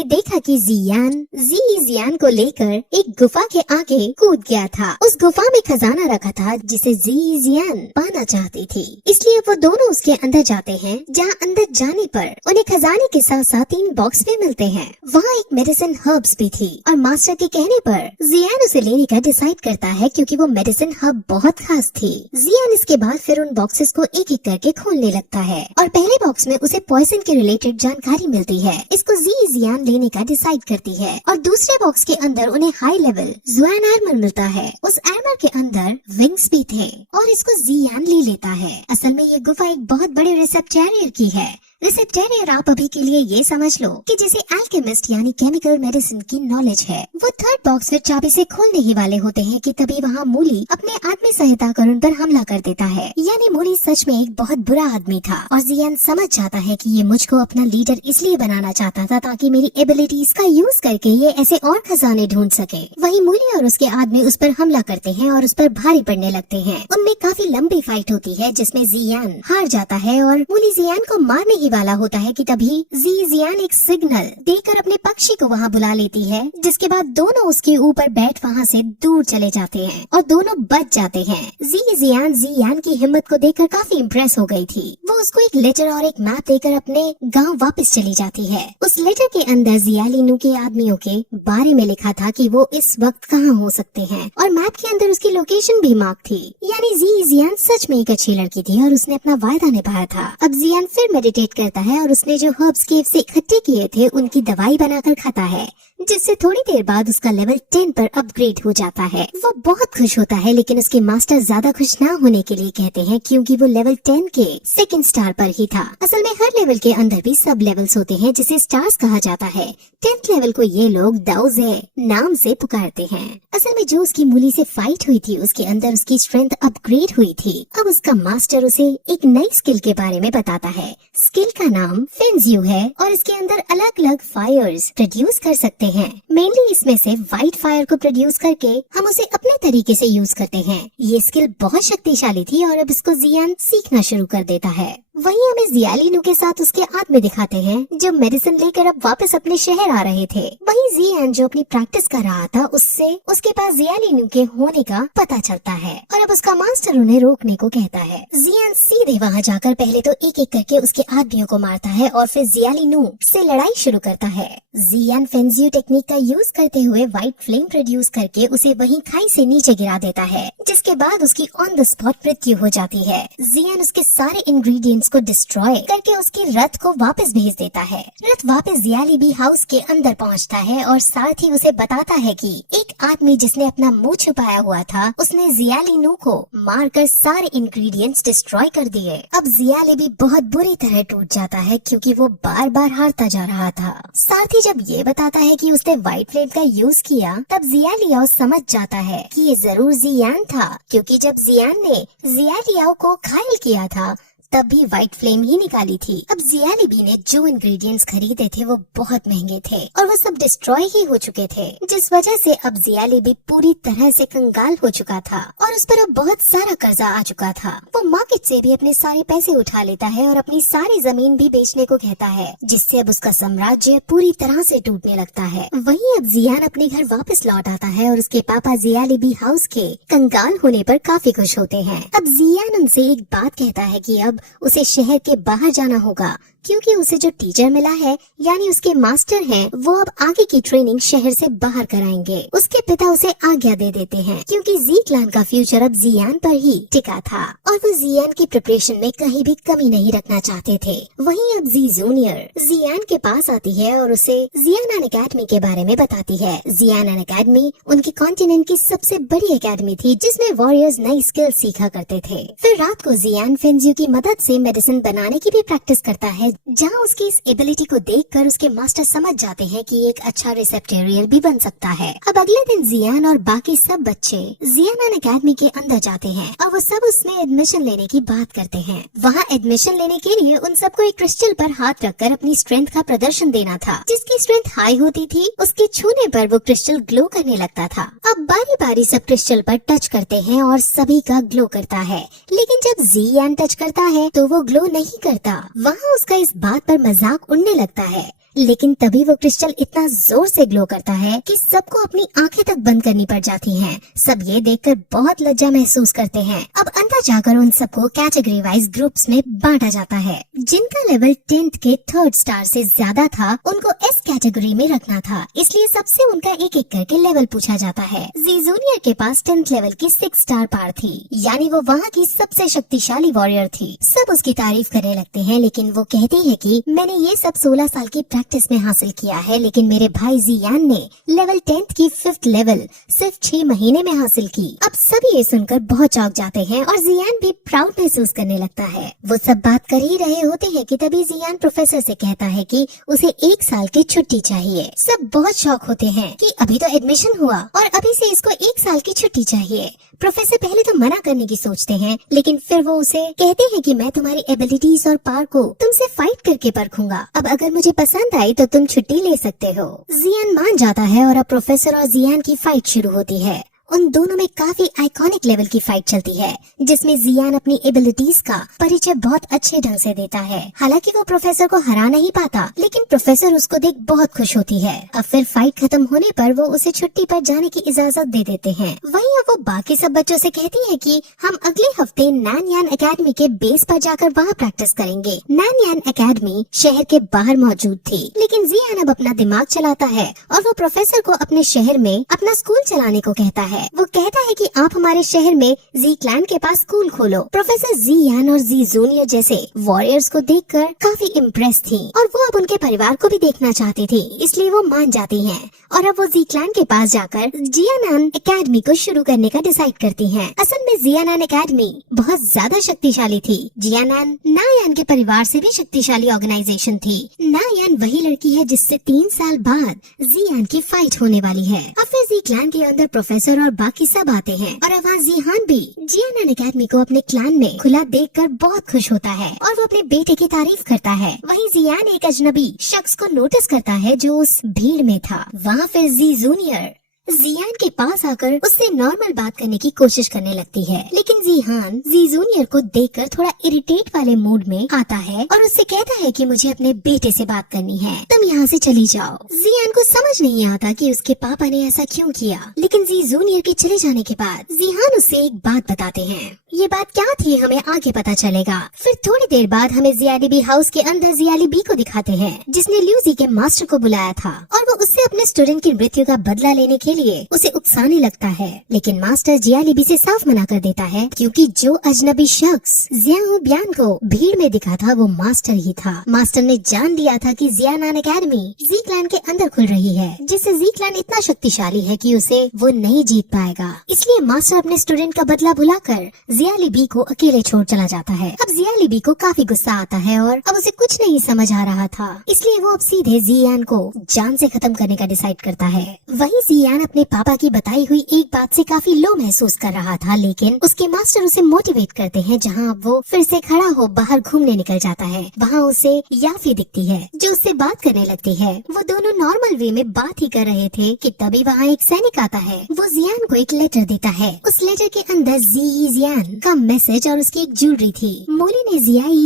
उसने देखा कि जियान को लेकर एक गुफा के आगे कूद गया था। उस गुफा में खजाना रखा था जिसे जियान पाना चाहती थी, इसलिए वो दोनों उसके अंदर जाते हैं, जहाँ अंदर जाने पर उन्हें खजाने के साथ साथ 3 बॉक्स भी मिलते हैं। वहाँ एक मेडिसिन हर्ब्स भी थी और मास्टर के कहने पर जियान उसे लेने का डिसाइड करता है क्योंकि वो मेडिसिन हर्ब बहुत खास थी। जियान इसके बाद फिर उन बॉक्सेस को एक एक करके खोलने लगता है और पहले बॉक्स में उसे पॉइजन के रिलेटेड जानकारी मिलती है। इसको जियान लेने का डिसाइड करती है और दूसरे बॉक्स के अंदर उन्हें हाई लेवल जुआन आर्मर मिलता है। उस आर्मर के अंदर विंग्स भी थे और इसको जियान ले लेता है। असल में ये गुफा एक बहुत बड़े रिसेप्टेरियर की है। रिसेप्टेरियर आप अभी के लिए ये समझ लो कि जैसे अल्केमिस्ट यानी केमिकल मेडिसिन की नॉलेज है। वो थर्ड बॉक्स फिर चाबी से खोलने ही वाले होते हैं कि तभी वहाँ मूली अपने आत्मी सहायता कर उन पर हमला कर देता है। यानी मूली सच में एक बहुत बुरा आदमी था और जियान समझ जाता है कि ये मुझको अपना लीडर इसलिए बनाना चाहता था ताकि मेरी एबिलिटीज का यूज करके ये ऐसे और खजाने ढूंढ सके। वही मूली और उसके आदमी उस पर हमला करते हैं और उस पर भारी पड़ने लगते हैं। उनमें काफी लंबी फाइट होती है जिसमें जियान हार जाता है और मूली जियान को मारने ही वाला होता है कि तभी जियान एक सिग्नल देकर अपने पक्षी को वहाँ बुला लेती है, जिसके बाद दोनों उसके ऊपर बैठ वहाँ से दूर चले जाते हैं और दोनों बच जाते हैं। जियान की हिम्मत को देखकर काफी इम्प्रेस हो गई थी। वो उसको एक लेटर और एक मैप देकर अपने गांव वापस चली जाती है। उस लेटर के अंदर जियालिनू के आदमियों के बारे में लिखा था कि वो इस वक्त कहाँ हो सकते हैं और मैप के अंदर उसकी लोकेशन भी मार्क थी। यानी जियान सच में एक अच्छी लड़की थी और उसने अपना वायदा निभाया था। अब जियान फिर मेडिटेट करता है और उसने जो हर्ब्स केव से इकट्ठे किए थे उनकी दवाई बनाकर खाता है, जिससे थोड़ी देर बाद उसका लेवल 10 पर अपग्रेड हो जाता है। वो बहुत खुश होता है लेकिन उसके मास्टर ज्यादा खुश ना होने के लिए कहते हैं क्योंकि वो लेवल 10 के सेकंड स्टार पर ही था। असल में हर लेवल के अंदर भी सब लेवल्स होते हैं जिसे स्टार्स कहा जाता है। 10th लेवल को ये लोग दाउजे नाम से पुकारते हैं। असल में जो उसकी मूली से फाइट हुई थी उसके अंदर उसकी स्ट्रेंथ अपग्रेड हुई थी। अब उसका मास्टर उसे एक नई स्किल के बारे में बताता है। स्किल का नाम फेंजियो है और इसके अंदर अलग अलग फायर्स प्रोड्यूस कर सकते हैं। मेनली इसमें से व्हाइट फायर को प्रोड्यूस करके हम उसे अपने तरीके से यूज करते हैं। ये स्किल बहुत शक्तिशाली थी और अब इसको जियान सीखना शुरू कर देता है। वहीं हमें जियालिनू के साथ उसके आदमी दिखाते हैं जो मेडिसिन लेकर अब वापस अपने शहर आ रहे थे। वहीं जियान जो अपनी प्रैक्टिस कर रहा था उससे उसके पास जियालिनू के होने का पता चलता है और अब उसका मास्टर उन्हें रोकने को कहता है। जियान सीधे वहां जाकर पहले तो एक एक करके उसके आदमियों को मारता है और फिर जियालिनू से लड़ाई शुरू करता है। जियान फेंजियो टेक्निक का यूज करते हुए व्हाइट फ्लेम प्रोड्यूस करके उसे वहीं खाई से नीचे गिरा देता है, जिसके बाद उसकी ऑन द स्पॉट मृत्यु हो जाती है। जियान उसके सारे इंग्रेडिएंट्स को डिस्ट्रॉय करके उसके रथ को वापस भेज देता है। रथ वापस जियालीबी हाउस के अंदर पहुंचता है और साथ ही उसे बताता है कि एक आदमी जिसने अपना मुंह छुपाया हुआ था उसने जियालिनू को मारकर सारे इंग्रेडिएंट्स डिस्ट्रॉय कर दिए। अब जियालीबी बहुत बुरी तरह टूट जाता है क्योंकि वो बार बार हारता जा रहा था। साथ ही जब ये बताता है कि उसने व्हाइट फ्लेम का यूज किया तब जियालियाओ समझ जाता है कि ये जरूर जियान था, क्योंकि जब जियान ने जियालियाओ को घायल किया था तब भी व्हाइट फ्लेम ही निकाली थी। अब जियालीबी ने जो इंग्रेडिएंट्स खरीदे थे वो बहुत महंगे थे और वो सब डिस्ट्रॉय ही हो चुके थे, जिस वजह से अब जियालीबी पूरी तरह से कंगाल हो चुका था और उस पर अब बहुत सारा कर्जा आ चुका था। वो मार्केट से भी अपने सारे पैसे उठा लेता है और अपनी सारी जमीन भी बेचने को कहता है, जिससे अब उसका साम्राज्य पूरी तरह से टूटने लगता है। वहीं अब जियान अपने घर वापस लौट आता है और उसके पापा जियालीबी हाउस के कंगाल होने पर काफी खुश होते हैं। अब जियान उनसे एक बात कहता है कि अब उसे शहर के बाहर जाना होगा क्योंकि उसे जो टीचर मिला है यानी उसके मास्टर हैं, वो अब आगे की ट्रेनिंग शहर से बाहर कराएंगे। उसके पिता उसे आज्ञा दे देते हैं क्योंकि जी क्लान का फ्यूचर अब जियान पर ही टिका था और वो जियान की प्रिपरेशन में कहीं भी कमी नहीं रखना चाहते थे। वहीं अब जी जूनियर जियान के पास आती है और उसे जियान एकेडमी के बारे में बताती है। जियान एकेडमी उनकी कॉन्टिनेंट की सबसे बड़ी एकेडमी थी जिसमें वॉरियर्स नई स्किल सीखा करते थे। फिर रात को जियान फेंजियो की मदद से मेडिसिन बनाने की भी प्रैक्टिस करता है, जहां उसकी इस एबिलिटी को देखकर उसके मास्टर समझ जाते हैं कि एक अच्छा रिसेप्टेरियल भी बन सकता है। अब अगले दिन जियान और बाकी सब बच्चे जियान एकेडमी के अंदर जाते हैं और वो सब उसमें एडमिशन लेने की बात करते हैं। वहाँ एडमिशन लेने के लिए उन सबको एक क्रिस्टल पर हाथ रखकर अपनी स्ट्रेंथ का प्रदर्शन देना था। जिसकी स्ट्रेंथ हाई होती थी उसके छूने पर वो क्रिस्टल ग्लो करने लगता था। अब बारी बारी सब क्रिस्टल पर टच करते हैं और सभी का ग्लो करता है, लेकिन जब जियान टच करता है तो वो ग्लो नहीं करता। वहाँ उसका इस बात पर मजाक उड़ने लगता है लेकिन तभी वो क्रिस्टल इतना जोर से ग्लो करता है कि सबको अपनी आंखें तक बंद करनी पड़ जाती हैं। सब ये देखकर बहुत लज्जा महसूस करते हैं। अब अंदर जाकर उन सबको कैटेगरी वाइज ग्रुप्स में बांटा जाता है। जिनका लेवल 10th के 3rd स्टार से ज्यादा था उनको इस कैटेगरी में रखना था, इसलिए सबसे उनका एक एक करके लेवल पूछा जाता है। जी जूनियर के पास 10th लेवल की 6 स्टार पार थी, यानी वो वहाँ की सबसे शक्तिशाली वॉरियर थी। सब उसकी तारीफ करने लगते हैं, लेकिन वो कहती है कि मैंने ये सब 16 साल की प्रैक्टिस में हासिल किया है, लेकिन मेरे भाई जियान ने लेवल 10th की 5th लेवल सिर्फ 6 महीने में हासिल की। अब सभी ये सुनकर बहुत चौंक जाते हैं और जियान भी प्राउड महसूस करने लगता है। वो सब बात कर ही रहे होते हैं कि तभी जियान प्रोफेसर से कहता है कि उसे 1 साल की छुट्टी चाहिए। सब बहुत शॉक होते हैं कि अभी तो एडमिशन हुआ और अभी से इसको 1 साल की छुट्टी चाहिए। प्रोफेसर पहले तो मना करने की सोचते हैं, लेकिन फिर वो उसे कहते हैं कि मैं तुम्हारी एबिलिटीज और पावर को तुमसे फाइट करके परखूंगा। अब अगर मुझे पसंद आई तो तुम छुट्टी ले सकते हो। जियान मान जाता है और अब प्रोफेसर और जियान की फाइट शुरू होती है। उन दोनों में काफी आइकॉनिक लेवल की फाइट चलती है, जिसमें जियान अपनी एबिलिटीज का परिचय बहुत अच्छे ढंग से देता है। हालांकि वो प्रोफेसर को हरा नहीं पाता, लेकिन प्रोफेसर उसको देख बहुत खुश होती है। अब फिर फाइट खत्म होने पर वो उसे छुट्टी पर जाने की इजाजत दे देते हैं। वहीं अब वो बाकी सब बच्चों से कहती है कि हम अगले हफ्ते नैनयान एकेडमी के बेस पर जाकर वहाँ प्रैक्टिस करेंगे। नैनयान एकेडमी शहर के बाहर मौजूद थी, लेकिन जियान अब अपना दिमाग चलाता है और वो प्रोफेसर को अपने शहर में अपना स्कूल चलाने को कहता है। वो कहता है कि आप हमारे शहर में जी क्लैन के पास स्कूल खोलो। प्रोफेसर जियान और जी जूनियर जैसे वॉरियर्स को देखकर काफी इम्प्रेस थी और वो अब उनके परिवार को भी देखना चाहती थी, इसलिए वो मान जाती हैं और अब वो जी क्लैन के पास जाकर जियानान एकेडमी को शुरू करने का डिसाइड करती हैं। असल में जियानान एकेडमी बहुत ज्यादा शक्तिशाली थी। जियानान नायान के परिवार से भी शक्तिशाली ऑर्गेनाइजेशन थी। नायान वही लड़की है जिससे 3 साल बाद जियान की फाइट होने वाली है। अब फिर जी क्लैन के अंदर प्रोफेसर और बाकी सब आते हैं और अब वहाँ जिहान भी जियानान एकेडमी को अपने क्लैन में खुला देखकर बहुत खुश होता है और वो अपने बेटे की तारीफ करता है। वहीं जियान एक अजनबी शख्स को नोटिस करता है जो उस भीड़ में था। वहाँ फिर जी जूनियर जियान के पास आकर उससे नॉर्मल बात करने की कोशिश करने लगती है, लेकिन जिहान जी जूनियर को देखकर थोड़ा इरिटेट वाले मूड में आता है और उससे कहता है कि मुझे अपने बेटे से बात करनी है, तुम यहाँ से चली जाओ। जियान को समझ नहीं आता कि उसके पापा ने ऐसा क्यों किया, लेकिन जी जूनियर के चले जाने के बाद जिहान उससे एक बात बताते हैं। ये बात क्या थी हमें आगे पता चलेगा। फिर थोड़ी देर बाद हमें जियालीबी हाउस के अंदर जियालीबी को दिखाते हैं, जिसने ल्यूजी के मास्टर को बुलाया था और वो उससे अपने स्टूडेंट की मृत्यु का बदला लेने के लिए उसे उकसाने लगता है, लेकिन मास्टर जियालीबी से साफ मना कर देता है क्योंकि जो अजनबी शख्स जियाओ बियान को भीड़ में दिखा था वो मास्टर ही था। मास्टर ने जान लिया था कि जियानान एकेडमी जी क्लैन के अंदर खुल रही है, जिससे जी क्लैन इतना शक्तिशाली है कि उसे वो नहीं जीत पाएगा। इसलिए मास्टर अपने स्टूडेंट का बदला भुलाकर जियालीबी को अकेले छोड़ चला जाता है। अब जियालीबी को काफी गुस्सा आता है और अब उसे कुछ नहीं समझ आ रहा था, इसलिए वो अब सीधे जियान को जान से खत्म करने का डिसाइड करता है। वहीं जियान अपने पापा की बताई हुई एक बात से काफी लो महसूस कर रहा था, लेकिन उसके मास्टर उसे मोटिवेट करते हैं। जहाँ अब वो फिर से खड़ा हो बाहर घूमने निकल जाता है, वहाँ उसे याफी दिखती है जो उससे बात करने लगती है। वो दोनों नॉर्मल वे में बात ही कर रहे थे कि तभी वहाँ एक सैनिक आता है। वो जियान को एक लेटर देता है। उस लेटर के अंदर जियान का मैसेज और उसकी एक ज्वेलरी थी। मोली ने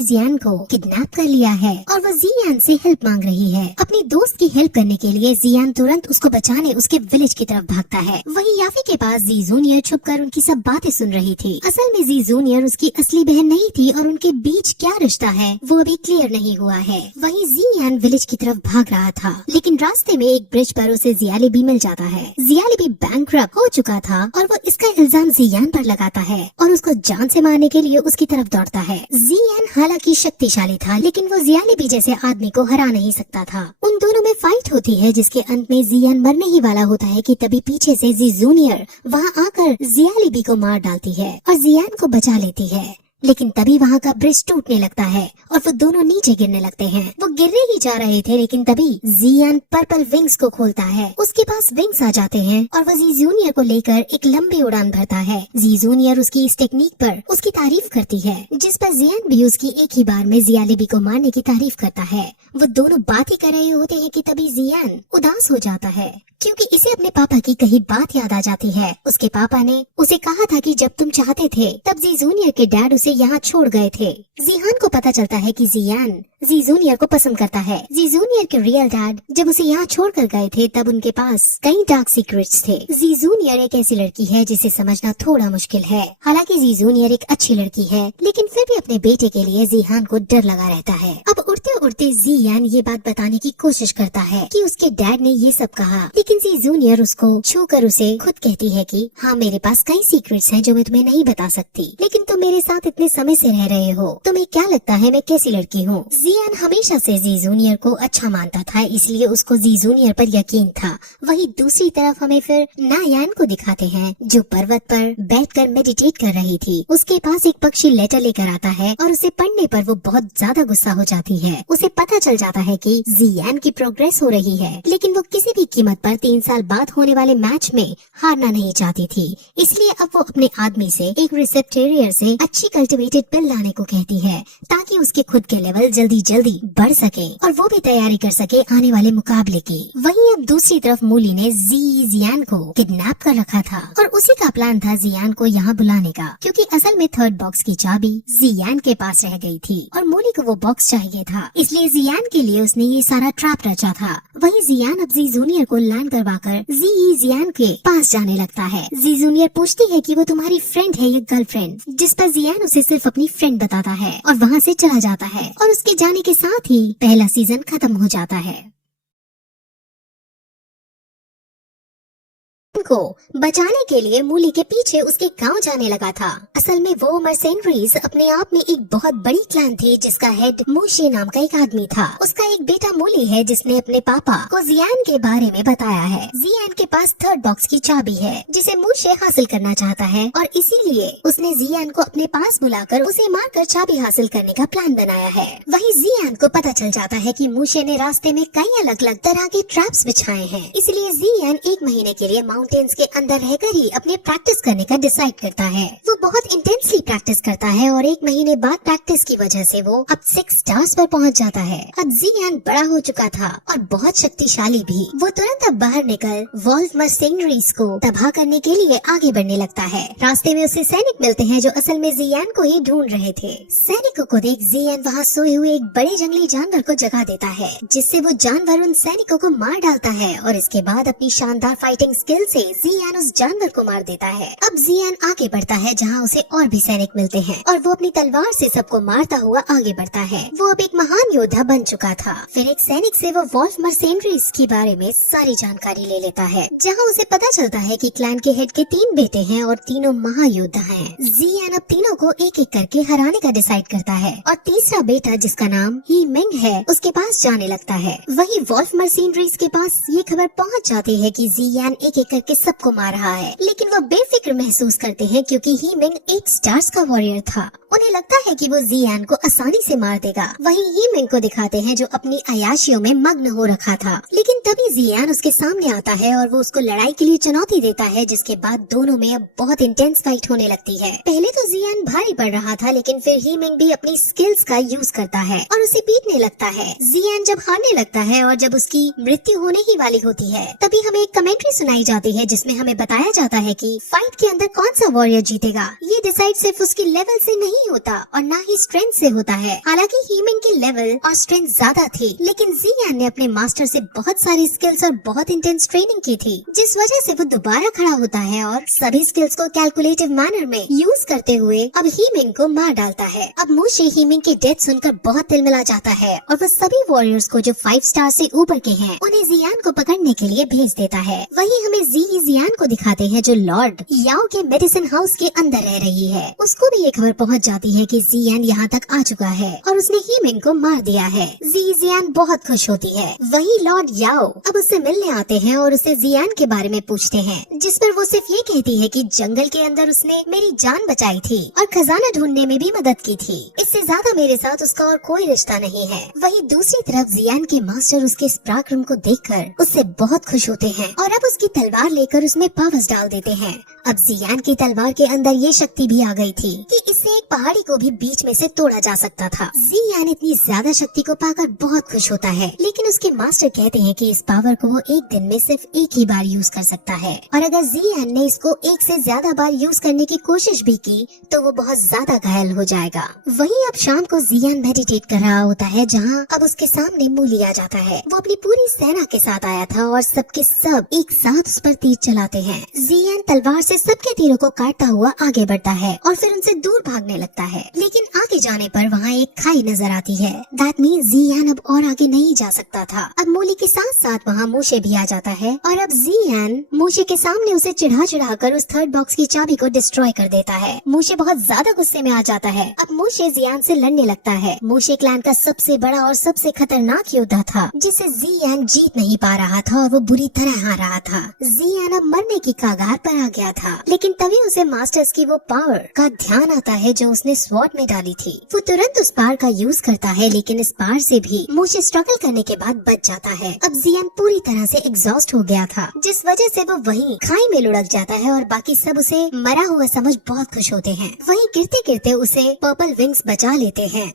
जियान को किडनैप कर लिया है और वो जियान से हेल्प मांग रही है। अपनी दोस्त की हेल्प करने के लिए जियान तुरंत उसको बचाने उसके विलेज की तरफ भागता है। वहीं याफी के पास जी जूनियर छुपकर उनकी सब बातें सुन रही थी। असल में जी जूनियर उसकी असली बहन नहीं थी और उनके बीच क्या रिश्ता है वो अभी क्लियर नहीं हुआ है। वहीं जियान विलेज की तरफ भाग रहा था, लेकिन रास्ते में एक ब्रिज पर उसे जियालीबी मिल जाता है। जियालीबी बैंकरप्ट हो चुका था और वो इसका इल्जाम जियान पर लगाता है और उसको जान से मारने के लिए उसकी तरफ दौड़ता है। जियान हालांकि शक्तिशाली था, लेकिन वो जियालीबी जैसे आदमी को हरा नहीं सकता था। उन दोनों में फाइट होती है, जिसके अंत में जियान मरने ही वाला होता है कि तभी पीछे से जी जूनियर वहाँ आकर जियालीबी को मार डालती है और जियान को बचा लेती है। लेकिन तभी वहाँ का ब्रिज टूटने लगता है और वो दोनों नीचे गिरने लगते हैं। वो गिरने ही जा रहे थे, लेकिन तभी जियान पर्पल विंग्स को खोलता है। उसके पास विंग्स आ जाते हैं और वो जी जूनियर को लेकर एक लंबी उड़ान भरता है। जी जूनियर उसकी इस टेक्निक पर उसकी तारीफ करती है, जिस पर जियान भी उसकी एक ही बार में जियालीबी को मारने की तारीफ करता है। वो दोनों बात ही कर रहे होते हैं कि तभी जियान उदास हो जाता है क्योंकि इसे अपने पापा की कही बात याद आ जाती है। उसके पापा ने उसे कहा था कि जब तुम चाहते थे तब जी जूनियर के डैड उसे यहाँ छोड़ गए थे। जीहान को पता चलता है कि जियान जी जूनियर को पसंद करता है। जी जूनियर के रियल डैड जब उसे यहाँ छोड़कर गए थे तब उनके पास कई डार्क सीक्रेट्स थे। जी जूनियर एक ऐसी लड़की है जिसे समझना थोड़ा मुश्किल है। हालांकि जी जूनियर एक अच्छी लड़की है, लेकिन फिर भी अपने बेटे के लिए जिहान को डर लगा रहता है। अब उड़ते उड़ते जियान ये बात बताने की कोशिश करता है कि उसके डैड ने ये सब कहा, लेकिन जी जूनियर उसको छूकर उसे खुद कहती है कि हाँ, मेरे पास कई सीक्रेट्स हैं जो मैं तुम्हें नहीं बता सकती, लेकिन तुम मेरे साथ इतने समय से रह रहे हो, तुम्हें क्या लगता है मैं कैसी लड़की हूँ। जियान हमेशा से जी जूनियर को अच्छा मानता था, इसलिए उसको जी जूनियर पर यकीन था। वही दूसरी तरफ हमें फिर नायान को दिखाते हैं जो पर्वत पर बैठकर मेडिटेट कर रही थी। उसके पास एक पक्षी लेटर लेकर आता है और उसे पढ़ने पर वो बहुत ज्यादा गुस्सा हो जाती है। उसे पता चल जाता है कि जियान की प्रोग्रेस हो रही है, लेकिन वो किसी भी कीमत पर 3 साल बाद होने वाले मैच में हारना नहीं चाहती थी। इसलिए अब वो अपने आदमी से एक रिसेप्टेरियर से अच्छी कल्टिवेटेड पिल लाने को कहती है, ताकि उसके खुद के लेवल जल्दी जल्दी बढ़ सके और वो भी तैयारी कर सके आने वाले मुकाबले की। वहीं अब दूसरी तरफ मूली ने जियान को किडनैप कर रखा था और उसी का प्लान था जियान को यहाँ बुलाने का, क्योंकि असल में थर्ड बॉक्स की चाबी जियान के पास रह गई थी और मूली को वो बॉक्स चाहिए था, इसलिए जियान के लिए उसने ये सारा ट्रैप रचा था। वहीं जियान अब जी जूनियर को लैंड करवाकर जियान के पास जाने लगता है। जी जूनियर पूछती है कि वो तुम्हारी फ्रेंड है या गर्लफ्रेंड, जिस पर जियान उसे सिर्फ अपनी फ्रेंड बताता है और वहाँ से चला जाता है और उसके जाने के साथ ही पहला सीजन खत्म हो जाता है। को बचाने के लिए मूली के पीछे उसके गांव जाने लगा था। असल में वो मर्सेनरीज अपने आप में एक बहुत बड़ी क्लैन थी जिसका हेड मूशे नाम का एक आदमी था। उसका एक बेटा मूली है जिसने अपने पापा को जियान के बारे में बताया है। जियान के पास थर्ड बॉक्स की चाबी है जिसे मूशे हासिल करना चाहता है और इसीलिए उसने जियान को अपने पास बुलाकर उसे मारकर चाबी हासिल करने का प्लान बनाया है। वहीं जियान को पता चल जाता है कि मूशे ने रास्ते में कई अलग अलग तरह के ट्रैप्स बिछाए हैं, इसलिए जियान 1 महीने के लिए माउंटेन्स के अंदर रहकर ही अपने प्रैक्टिस करने का डिसाइड करता है। वो बहुत इंटेंसली प्रैक्टिस करता है और 1 महीने बाद प्रैक्टिस की वजह से वो अब 6 स्टार्स पर पहुंच जाता है। अब जियान बड़ा हो चुका था और बहुत शक्तिशाली भी। वो तुरंत अब बाहर निकल वॉल्फ मर्सेनरीज को तबाह करने के लिए आगे बढ़ने लगता है। रास्ते में उसे सैनिक मिलते हैं जो असल में जियान को ही ढूंढ रहे थे। सैनिकों को देख जियान वहाँ सोए हुए एक बड़े जंगली जानवर को जगा देता है, जिससे वो जानवर उन सैनिकों को मार डालता है और इसके बाद अपनी शानदार फाइटिंग स्किल से जियान उस जानवर को मार देता है। अब जियान आगे बढ़ता है जहाँ उसे और भी सैनिक मिलते हैं और वो अपनी तलवार से सबको मारता हुआ आगे बढ़ता है। वो अब एक महान योद्धा बन चुका था। फिर एक सैनिक से वो वॉल्फ मर्सेनरीज के बारे में सारी जानकारी ले लेता है, जहाँ उसे पता चलता है कि क्लैन के हेड के 3 बेटे हैं और तीनों महायोद्धा हैं। जियान अब तीनों को एक एक करके हराने का डिसाइड करता है और तीसरा बेटा जिसका नाम ही मिंग है उसके पास जाने लगता है। वही वॉल्फ मर्सेनरीज के पास ये खबर पहुँच जाती है कि जियान एक एक करके सबको मार रहा है, लेकिन वो बेफिक्र महसूस करते हैं क्योंकि ही मिंग 8 स्टार्स का वॉरियर था। उन्हें लगता है कि वो जियान को आसानी से मार देगा। वहीं ही मिंग को दिखाते हैं जो अपनी अयाशियों में मग्न हो रखा था, लेकिन तभी जियान उसके सामने आता है और वो उसको लड़ाई के लिए चुनौती देता है, जिसके बाद दोनों में अब बहुत इंटेंस फाइट होने लगती है। पहले तो जियान भारी पड़ रहा था, लेकिन फिर ही मिंग भी अपनी स्किल्स का यूज करता है और उसे पीटने लगता है। जियान जब हारने लगता है और जब उसकी मृत्यु होने ही वाली होती है, तभी हमें एक कमेंट्री सुनाई जाती है जिसमें हमें बताया जाता है कि फाइट के अंदर कौन सा वॉरियर जीतेगा ये डिसाइड सिर्फ उसकी लेवल से नहीं होता और ना ही स्ट्रेंथ से होता है। हालांकि हीमिंग की लेवल और स्ट्रेंथ ज्यादा थी, लेकिन जियान ने अपने मास्टर से बहुत सारी स्किल्स और बहुत इंटेंस ट्रेनिंग की थी, जिस वजह से वो दोबारा खड़ा होता है और सभी स्किल्स को कैलकुलेटिव मैनर में यूज करते हुए अब हीमिंग को मार डालता है। अब मूशे हीमिंग की डेथ सुनकर बहुत तिलमिला जाता है और वो सभी वॉरियर्स को जो 5 स्टार से ऊपर के हैं उन्हें जियान को पकड़ने के लिए भेज देता है। वही हमें जियान को दिखाते हैं जो लॉर्ड याओ के मेडिसिन हाउस के अंदर रह रही है। उसको भी ये खबर पहुंच जाती है कि जियान यहाँ तक आ चुका है और उसने हीमिंग को मार दिया है। जियान बहुत खुश होती है। वही लॉर्ड याओ अब उससे मिलने आते हैं और उससे जियान के बारे में पूछते हैं, जिस पर वो सिर्फ ये कहती है कि जंगल के अंदर उसने मेरी जान बचाई थी और खजाना ढूंढने में भी मदद की थी। इससे ज्यादा मेरे साथ उसका और कोई रिश्ता नहीं है। वही दूसरी तरफ जियान के मास्टर उसके पराक्रम को देखकर उससे बहुत खुश होते हैं और अब उसकी तलवार लेकर उसमें पावर्स डाल देते हैं। अब जियान की तलवार के अंदर ये शक्ति भी आ गई थी कि इससे एक पहाड़ी को भी बीच में से तोड़ा जा सकता था। जियान इतनी ज्यादा शक्ति को पाकर बहुत खुश होता है, लेकिन उसके मास्टर कहते हैं कि इस पावर को वो एक दिन में सिर्फ एक ही बार यूज कर सकता है, और अगर जियान ने इसको एक से ज्यादा बार यूज करने की कोशिश भी की तो वो बहुत ज्यादा घायल हो जाएगा। वहीं अब शाम को जियान मेडिटेट कर रहा होता है, जहाँ अब उसके सामने मूली आ जाता है। वो अपनी पूरी सेना के साथ आया था और सबके सब एक साथ उस पर तीर चलाते हैं। जियान तलवार से सबके तीरों को काटता हुआ आगे बढ़ता है और फिर उनसे दूर भागने लगता है, लेकिन आगे जाने पर वहाँ एक खाई नजर आती है। दैट मीन्स जियान अब और आगे नहीं जा सकता था। अब मूली के साथ साथ वहाँ मूशे भी आ जाता है और अब जियान मूशे के सामने उसे चिढ़ा कर उस थर्ड बॉक्स की चाबी को डिस्ट्रॉय कर देता है। मूशे बहुत ज्यादा गुस्से में आ जाता है। अब मूशे जियान से लड़ने लगता है। मूशे क्लैन का सबसे बड़ा और सबसे खतरनाक योद्धा था, जिसे जियान जीत नहीं पा रहा था और वो बुरी तरह हार रहा था। जियान अब मरने की कगार पर आ गया था, लेकिन तभी उसे मास्टर्स की वो पावर का ध्यान आता है जो उसने स्वॉर्ड में डाली थी। वो तुरंत उस पावर का यूज करता है, लेकिन इस पावर से भी मूशे स्ट्रगल करने के बाद बच जाता है। अब जियान पूरी तरह से एग्जॉस्ट हो गया था, जिस वजह से वो वहीं खाई में लुढ़क जाता है और बाकी सब उसे मरा हुआ समझ बहुत खुश होते हैं। वहीं गिरते गिरते उसे पर्पल विंग्स बचा लेते हैं।